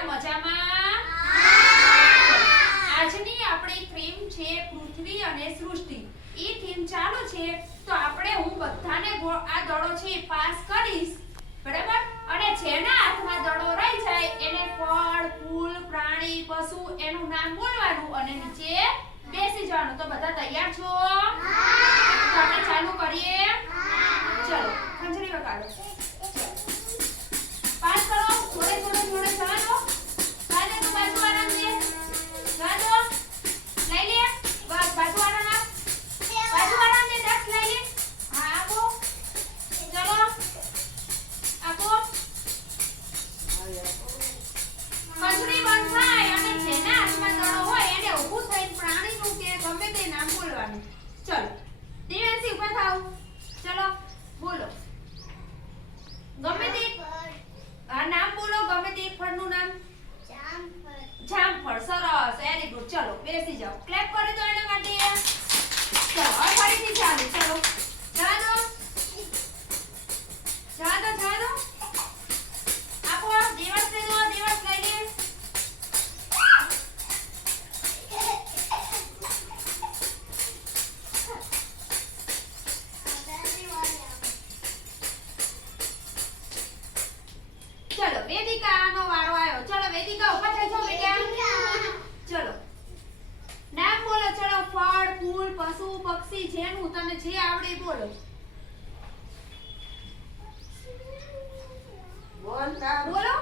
મજામાં? આજની આપણી થીમ છે પૃથ્વી અને સૃષ્ટિ. ઈ થીમ ચાલુ છે તો આપણે હું બધાને આ દડો છે પાસ કરીશ, બરાબર? અને જેના હાથમાં દડો રહી જાય એને ફળ, ફૂલ, પ્રાણી, પશુ એનું નામ બોલવાનું અને નીચે બેસી જવાનું. તો બધા તૈયાર છો? તો આપણે ચાલુ કરીએ. ચલો ખંજરી વગાડો. પાસ કરો. થોડે થોડે થોડે જવા દો. ગાજો તો બાજુવાળા ને ગાજો લઈ લે. બસ બાજુવાળા ને 10 લઈ લે. હા આપો. ચલો આપો. ખંજરી બંધ થાય અને જેના હાથમાં દડો હોય એને ઊભું થઈને પ્રાણીનું કે ગમે તે નામ બોલવાનું. ચલો દિવ્યાંશી ઊભા થાવ. ચલો બોલો. ગમે તે નામ બોલો. ગમે તે ફળનું નામ. જામફળ. સરસ, વેરી ગુડ. ચલો બેસી જાઓ. ક્લેપ કરી દો એના માટે. ચલો હવે ફરીથી ચાલુ. ચલો જવા દો. આપો. દિવસ દે દો. દિવસ લઈ લે. ચલો વેદિકાનો વારો આવ્યો. ચલો વેદિકા ઊભા થઈ જાઓ બેટા. ચલો નામ બોલો. ચલો ફળ, ફૂલ, પશુ, પક્ષી જેનું તને જે આવડે એ બોલો. બોલ નામ. બોલો.